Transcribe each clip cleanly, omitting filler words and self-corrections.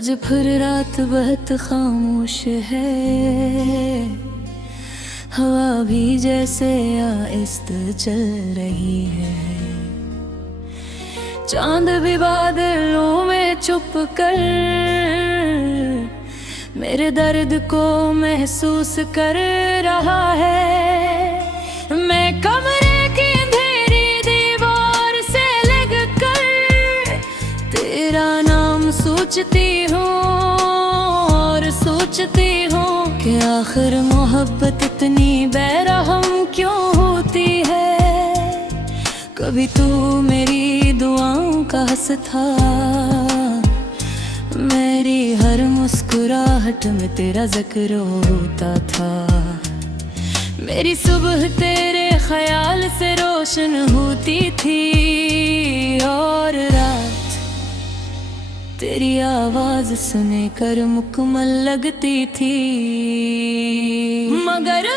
आज फिर रात बहुत खामोश है, हवा भी जैसे आहिस्ता चल रही है। चांद भी बादलों में छुप कर मेरे दर्द को महसूस कर रहा है। मैं कमरे की अंधेरी दीवार से लग कर तेरा नाम सोचती हूँ और सोचती हूँ कि आखिर मोहब्बत इतनी बेरहम क्यों होती है। कभी तू मेरी दुआओं का हंस था, मेरी हर मुस्कुराहट में तेरा जिक्र होता था। मेरी सुबह तेरे ख्याल से रोशन होती थी और रात तेरी आवाज सुने कर मुकम्मल लगती थी। मगर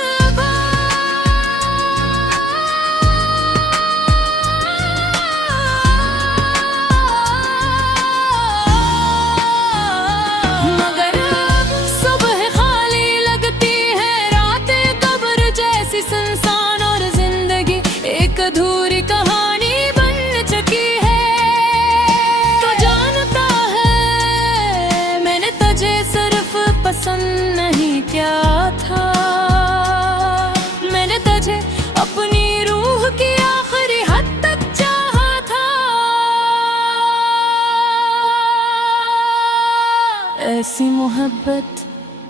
सुनसान और जिंदगी एक अधूरी कहानी बन चुकी है। तो जानता है मैंने तुझे सिर्फ पसंद नहीं किया था, मैंने तुझे अपनी रूह की आखिरी हद तक चाहा था। ऐसी मोहब्बत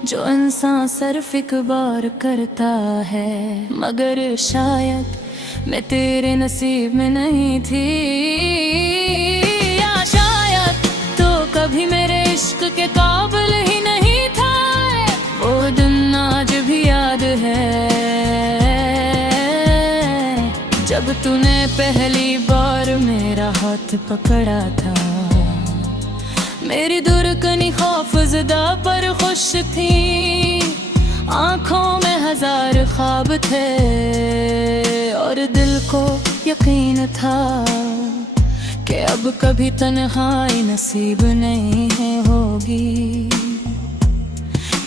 जो इंसान सिर्फ एक बार करता है, मगर शायद मैं तेरे नसीब में नहीं थी। या शायद तो कभी मेरे इश्क के काबिल ही नहीं था। वो दिन आज भी याद है जब तूने पहली बार मेरा हाथ पकड़ा था। मेरी दुर्गनी खौफज़दा पर खुश थी, आँखों में हजार ख्वाब थे और दिल को यकीन था कि अब कभी तन्हाई नसीब नहीं है होगी।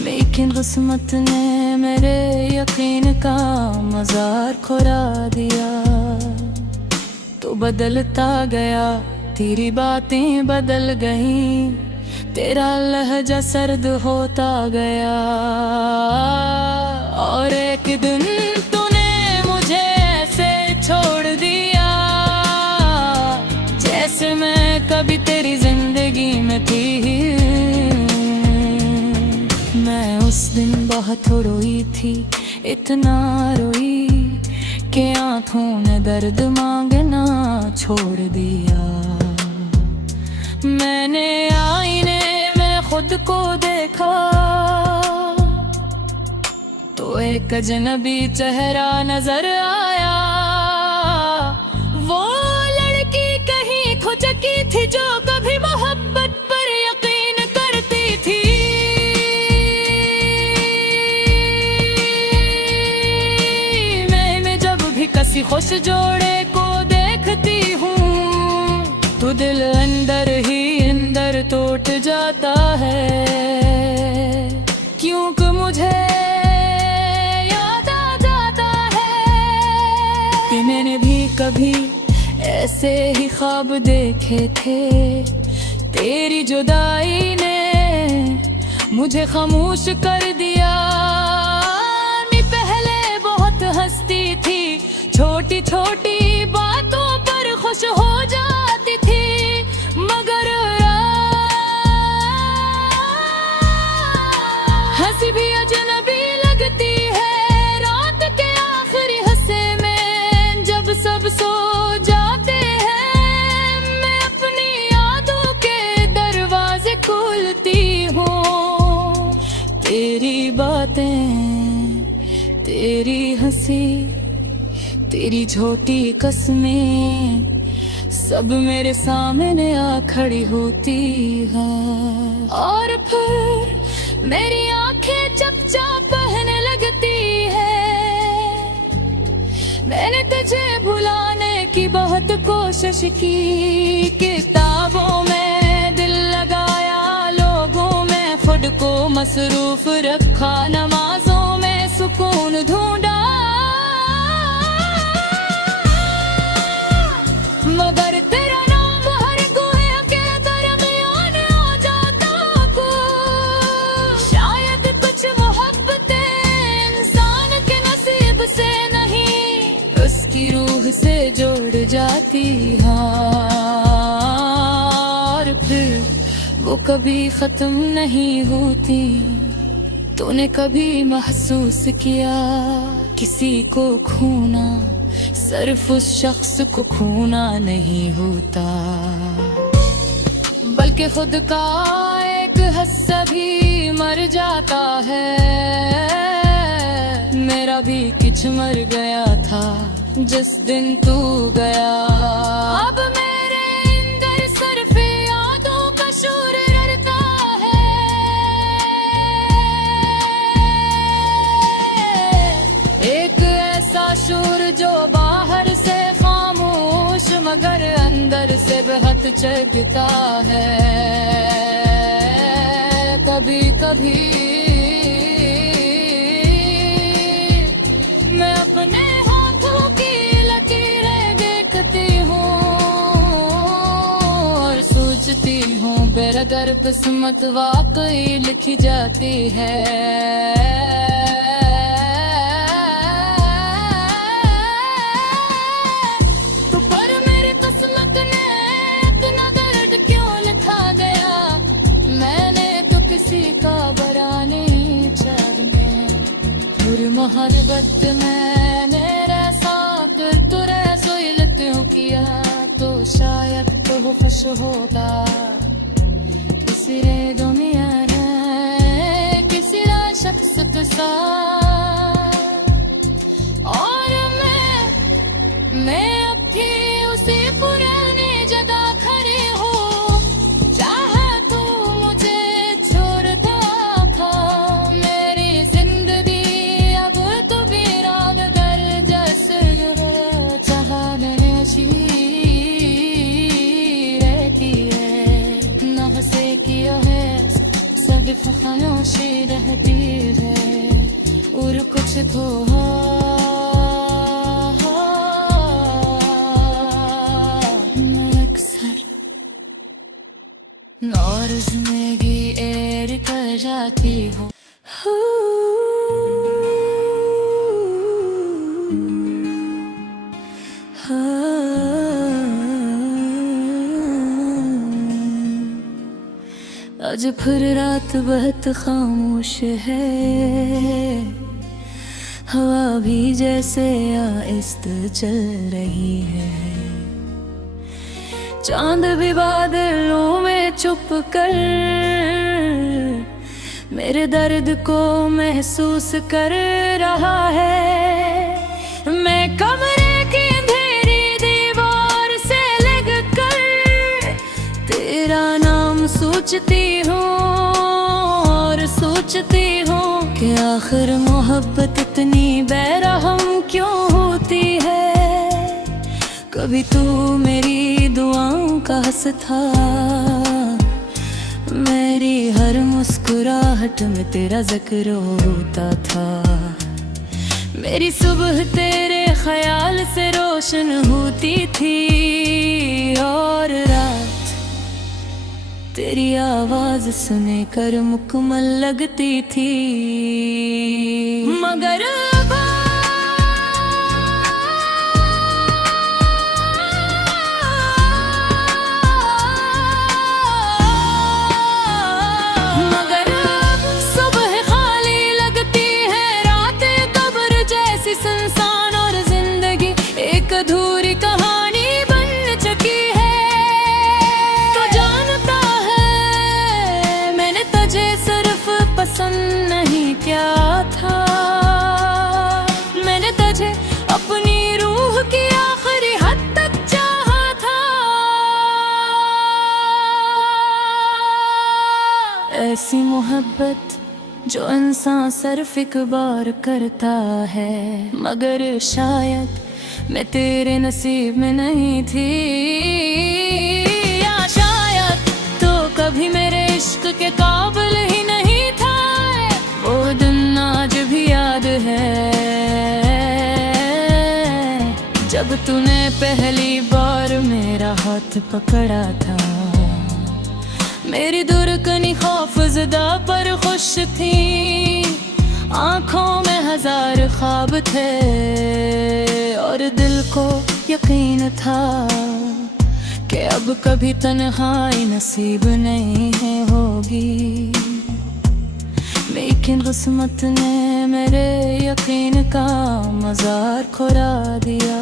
लेकिन किस्मत ने मेरे यकीन का मज़ार खुरा दिया। तो बदलता गया, तेरी बातें बदल गईं, तेरा लहजा सर्द होता गया। और एक दिन तूने मुझे ऐसे छोड़ दिया जैसे मैं कभी तेरी जिंदगी में थी। मैं उस दिन बहुत रोई थी, इतना रोई कि आँखों ने दर्द मांगना छोड़ दिया। मैंने आईने में खुद को देखा तो एक अजनबी चेहरा नजर आया। वो लड़की कहीं खो चुकी थी जो कभी मोहब्बत पर यकीन करती थी। मैं जब भी किसी खुश जोड़े को देखती हूँ तो दिल अंदर ही अंदर टूट जाता है, क्योंकि मुझे याद आ जाता है कि मैंने भी कभी ऐसे ही ख्वाब देखे थे। तेरी जुदाई ने मुझे खामोश कर दिया। मैं पहले बहुत हंसती थी, छोटी छोटी बातों पर खुश हो जाती थी, मगर हंसी भी अजनबी लगती है। रात के आखिरी हिस्से में जब सब सो जाते हैं, मैं अपनी यादों के दरवाजे खोलती हूँ। तेरी बातें, तेरी हंसी, तेरी छोटी कसमें सब मेरे सामने आ खड़ी होती है। और फिर मेरी आंखें चपचाप बहने लगती है। मैंने तुझे भुलाने की बहुत कोशिश की, किताबों में दिल लगाया, लोगों को मसरूफ रखा, नमाजों में सुकून ढूंढा, मगर तेरा नाम हर गोया के दरमियान आ जाता को। शायद कुछ मोहब्बतें इंसान के नसीब से नहीं, उसकी रूह से जोड़ जाती हैं, और फिर वो कभी खत्म नहीं होती। तूने कभी महसूस किया किसी को खोना सिर्फ उस शख्स को खोना नहीं होता, बल्कि खुद का एक हिस्सा भी मर जाता है। मेरा भी कुछ मर गया था जिस दिन तू गया। अब मेरे अंदर सिर्फ यादों का शोर रड़ता है, एक ऐसा शोर जो बाहर से खामोश मगर अंदर से बेहद चहकता है। कभी कभी मैं अपने हाथों की लकीरें देखती हूँ और सोचती हूँ बेरदर किस्मत वाकई लिखी जाती है। तो पर मेरी किस्मत ने इतना दर्द क्यों लिखा गया, मैंने तो किसी का बरा नहीं चाहा। और मोहब्बत मैंने ऐसा कर तुरे सोइलत किया, तो शायद तो खुश होता। किसी रे दुनिया रे किसी रा शख्स के साथ, और मैं अब थी उसी पुरानी जगह खड़ी हूँ जहाँ तू मुझे छोड़ता था। मेरी जिंदगी अब तो वीरान दर जैसे है, चाहने शी रहती है, न हंसे किया है सिर्फ खामोशी रहती है, और कुछ तो और जिंदगी एर कर जाती हो। आज फिर रात बहुत खामोश है, हवा भी जैसे आहिस्ता चल रही है, चांद भी बादलों में छुप कर मेरे दर्द को महसूस कर रहा है। मैं कमरे की अंधेरी दीवार से लग कर तेरा नाम सोचती हूँ और सोचती हूँ कि आखिर मोहब्बत इतनी बेरहम क्यों होती है। कभी तू मेरी दुआओं का हंस था, मेरी हर मुस्कुराहट में तेरा जिक्र होता था, मेरी सुबह तेरे ख्याल से रोशन होती थी, और रात तेरी आवाज सुने कर मुकम्मल लगती थी। मगर संसान और जिंदगी एक अधूरी कहानी बन चुकी है। तो जानता है मैंने तुझे सिर्फ पसंद नहीं किया था, मैंने तुझे अपनी रूह की आखिरी हद तक चाहा था। ऐसी मोहब्बत जो इंसान सिर्फ एक बार करता है, मगर शायद मैं तेरे नसीब में नहीं थी, या शायद तो कभी मेरे इश्क के काबिल ही नहीं था। जब तूने पहली बार मेरा हाथ पकड़ा था, मेरी दुर्गनी खौफज़दा पर खुश थी। आँखों में हजार ख्वाब थे और दिल को यकीन था कि अब कभी तन्हाई नसीब नहीं है होगी। लेकिन किस्मत ने मेरे यकीन का मज़ार खुरा दिया।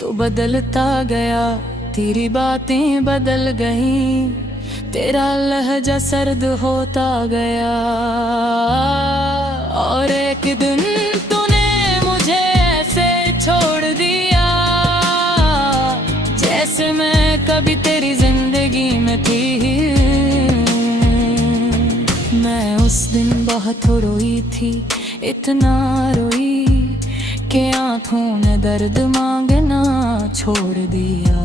तो बदलता गया, तेरी बातें बदल गईं, तेरा लहजा सर्द होता गया। और एक दिन तूने मुझे ऐसे छोड़ दिया जैसे मैं कभी तेरी जिंदगी में थी। मैं उस दिन बहुत रोई थी, इतना रोई कि आँखों ने दर्द मांगना छोड़ दिया।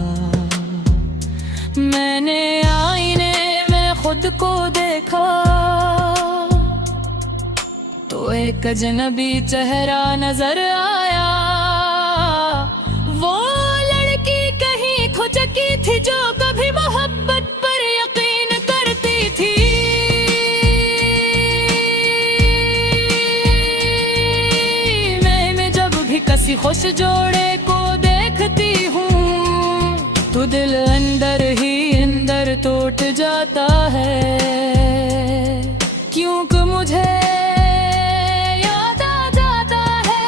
मैंने आईने में खुद को देखा तो एक अजनबी चेहरा नजर आया। वो लड़की कहीं खो चुकी थी जो कभी मोहब्बत पर यकीन करती थी। मैं जब भी किसी खुश जोड़े को देखती हूँ तो दिल अंदर ही अंदर टूट जाता है, क्योंकि मुझे याद आ जाता है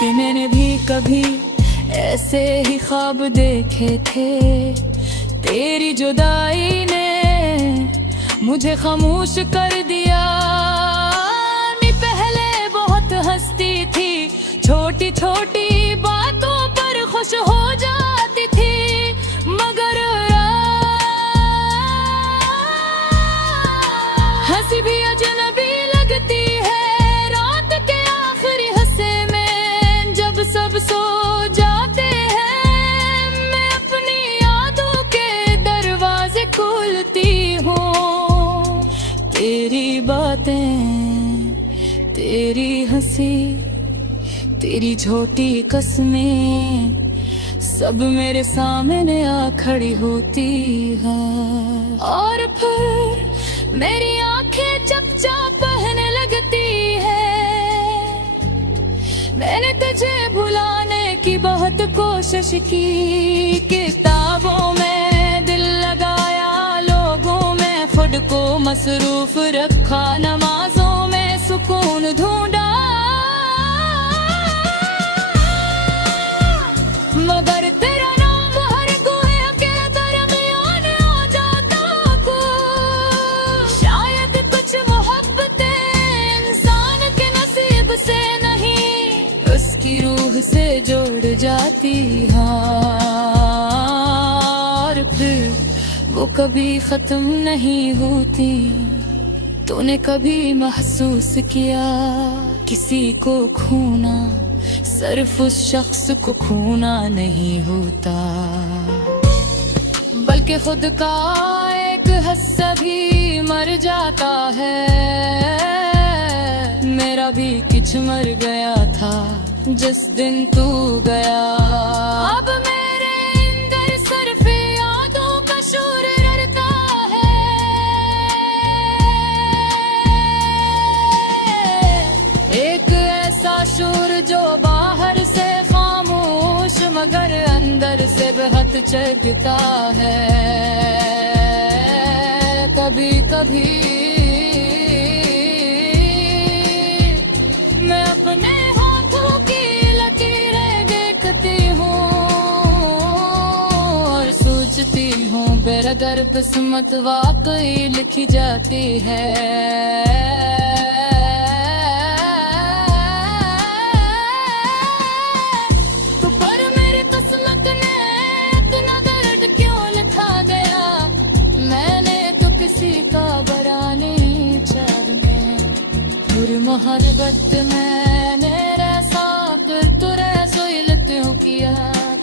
कि मैंने भी कभी ऐसे ही ख्वाब देखे थे। तेरी जुदाई ने मुझे खामोश कर दिया। मैं पहले बहुत हंसती थी, छोटी छोटी बातों पर खुश हो जाती थी, मगर हंसी भी अजनबी लगती है। रात के आखिरी हिस्से में जब सब सो जाते हैं, मैं अपनी यादों के दरवाजे खोलती हूँ। तेरी बातें, तेरी हंसी, तेरी छोटी कसमें सब मेरे सामने आ खड़ी होती है। और फिर मेरी आंखें चपचाप बहने लगती है। मैंने तुझे भुलाने की बहुत कोशिश की, किताबों में दिल लगाया, लोगों में खुद को मसरूफ रखा, नमाजों में सुकून ढूंढा, मगर तेरा नाम हर गोया के दरमियान आ जाता कुछ। शायद कुछ मोहब्बतें इंसान के नसीब से नहीं, उसकी रूह से जोड़ जाती हैं। और फिर वो कभी खत्म नहीं होती। तूने कभी महसूस किया किसी को खोना सिर्फ उस शख्स को खोना नहीं होता, बल्कि खुद का एक हिस्सा भी मर जाता है। मेरा भी कुछ मर गया था जिस दिन तू गया। अब मेरे अंदर सिर्फ यादों का शोर रड़ता है। एक ऐसा शोर जो बाहर से खामोश मगर अंदर से बेहद चहकता है। कभी कभी मैं अपने हाथों की लकीरें देखती हूँ और सोचती हूँ बेरदर किस्मत वाकई लिखी जाती है। मोहब्बत मैंने ऐसा फिर तुरे सोइल क्यों किया,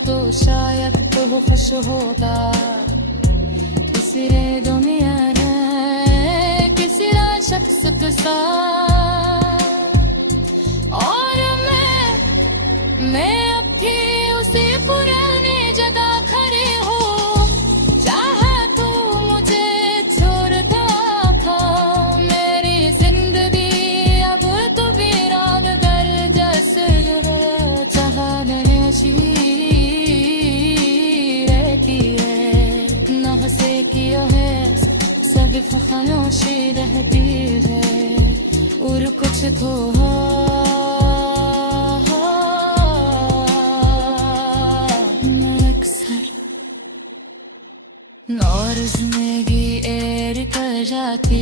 तो शायद तो खुश होता किसी रे दुनिया रे किसी रा शख्स के साथ। और मैं अब भी उसी पुराने जगह खड़ी हूँ, चाहा तू मुझे छोड़ता था। मेरी जिंदगी अब तो वीरान घर जैसे है, चाहा मैंने अच्छी रहती है, न हंसे किया है सब खामोशी रहती है, और कुछ तो और जिंदगी एर कर जाती